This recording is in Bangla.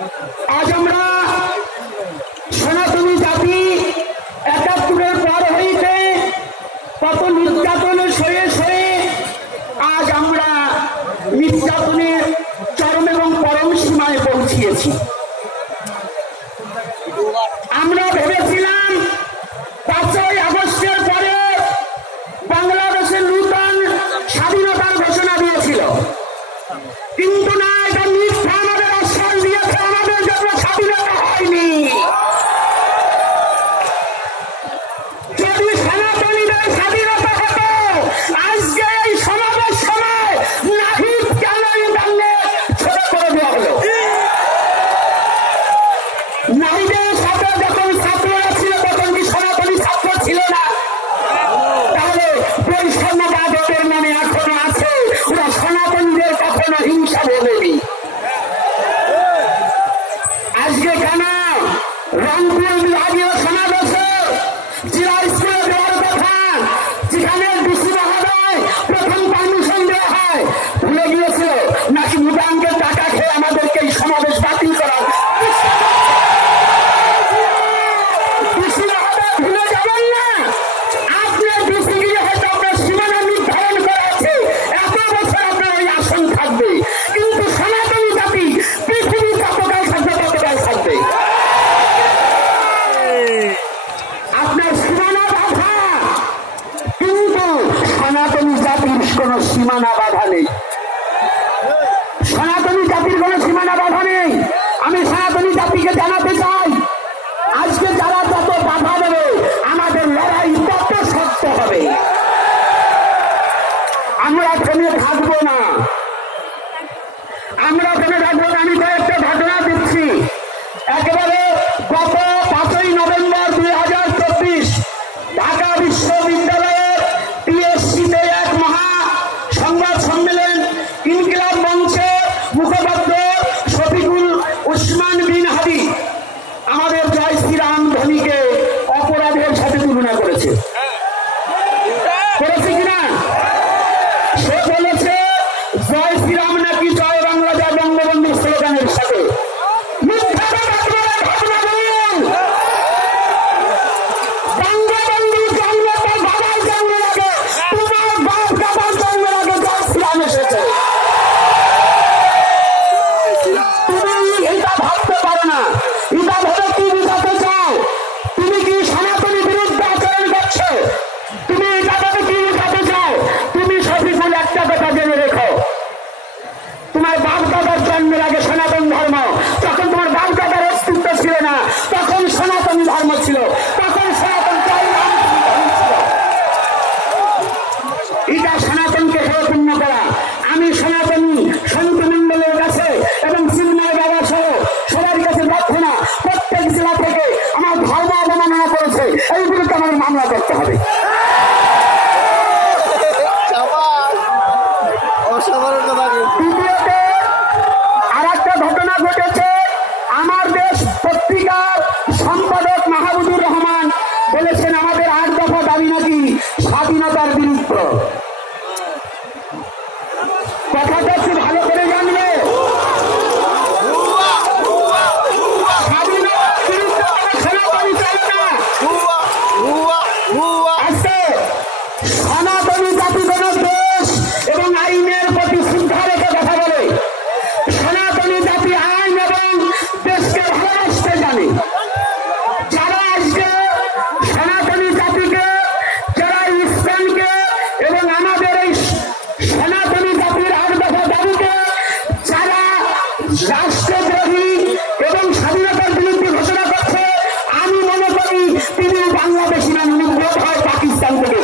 আজ আমরা সনাতনী জাতি ৭১-এর পর হইতে কত নির্যাতন সয়ে সয়ে আজ আমরা নির্যাতনের চরম এবং পরম সীমায় পৌঁছিয়েছি। আমরা ভেবেছিলাম ৫ই আগস্টের পরে বাংলাদেশের নূতন স্বাধীনতার ঘোষণা দিয়েছিল, কিন্তু না, এটা মিথ্যা আমাদের আশ্বাস দিয়েছে, আমাদের জন্য স্বাধীনতা হয়নি। যদি সনাতনীদের স্বাধীনতা হতো আজকে এই সমাবেশ সময় নাহিদ কেন ইন্টারনেট ছোট করে দেওয়া হলো? নাহিদের সাথে যখন ছাত্ররা ছিল তখন কি সনাতনী ছাত্র ছিল না? তাহলে বৈষম্যবাদ ওদের মনে এখনো আছে, ওরা সনাতনীদের কখনো হিংসা বলেনি। আজকে কেন রংপুর বিভাগীয় সমাবেশে জিলা স্কুলে দেওয়ার কথা, যেখানে ডিসি মহোদয় প্রথম পারমিশন দেওয়া হয়, ভুলে গিয়েছিল নাকি মুদানকে টাকা খেয়ে আমাদেরকে এই সমাবেশ বাতিল করার? ডিসি মহোদয় ভুলে যাবেন না, আপনার ডিসি গিয়ে হয়তো আপনার সীমানা নির্ধারণ করা আছে, এত বছর আপনার ওই আসন থাকবে, কিন্তু সনাতনী জাতি পৃথিবী কতকাল থাকবে, ততকাল থাকবে। আপনার সীমানা বাধা, কিন্তু সনাতনী জাতির কোন সীমানা বাধা নেই। সনাতনী জাতির কোন সীমানা বাধা নেই। আমি সনাতনী জাতিকে জানাতে চাই, আজকে যারা যত বাধা দেবে আমাদের লড়াই তত শক্ত হবে। আমরা থেমে থাকবো না, আমরা থেমে থাকবো না। আমি কয়েকটা ঘটনা দিচ্ছি। একেবারে গত ৫ই নভেম্বর ২০২৪ ঢাকা বিশ্ববিদ্যালয়ের টিএসসিতে এক মহা সংবাদ সম্মেলন, ইনকিলাব মঞ্চে মুখপাত্র শফিকুল উসমান বিন হাদি আমাদের জয় শ্রীরাম ধ্বনিকে অপরাধের সাথে তুলনা করেছে কিনা? সে বলেছে জয় শ্রীরাম নাকি জয় বাংলা জয় বঙ্গবন্ধু স্লোগানের সাথে। মিথ্যা কথা বলে ঘটনা বলুন। বঙ্গবন্ধু জন্ম তার বাবার জন্মের আগে, তোমার বাপ দাদার জন্মের আগে জয় শ্রীরাম এসেছে। তুমি এটা ভাবতে পারো না। এটা ভেবে কি বুঝাতে চাও? তুমি কি সনাতনী বিরুদ্ধে আচরণ করছো? তুমি এটা ভেবে কি বুঝাতে চাও? তুমি শফিকুল একটা কথা জেনে রেখো, তোমার বাপ দাদার জন্মের আগে সনাতন ধর্ম, তখন তোমার বাপ দাদার অস্তিত্ব ছিল না, তখন সনাতনী ধর্ম ছিল, তখন সনাতন ধর্ম ছিল। এটা সনাতনকে পূর্ণ করা। আমি সনাতনী সন্তমণ্ডলের কাছে এবং চিন্ময় বাবা সহ সবার কাছে প্রার্থনা, প্রত্যেক জেলা থেকে আমার ধর্ম অবমাননা করেছে এই বিরুদ্ধে আমার মামলা করতে হবে। দ্বিতীয়ত আর একটা ঘটনা ঘটেছে। আমার দেশ পত্রিকার সম্পাদক মাহমুদুর রহমান বলেছেন আমাদের ৮ দফা দাবি নাকি স্বাধীনতার বিরুদ্ধে। কথাটা একটু ভালো করে জানবে। স্বাধীনতার বিরুদ্ধে সনাতনী চাই না। আজকে সনাতনী জাতি কোন দেশ এবং আইনের প্রতি শ্রদ্ধা রেখে কথা বলে। সনাতনী জাতি আইন এবং দেশকে ভালোবাসতে জানে। যারা আজকে সনাতনী জাতিকে, যারা ইসলামকে এবং আমাদের এই সনাতনী জাতির ৮ দফা দাবিকে যারা রাষ্ট্রদ্রোহী এবং স্বাধীনতার বিরুদ্ধে ঘোষণা করছে, আমি মনে করি তিনি বাংলাদেশি না, বোধ হয় পাকিস্তান থেকে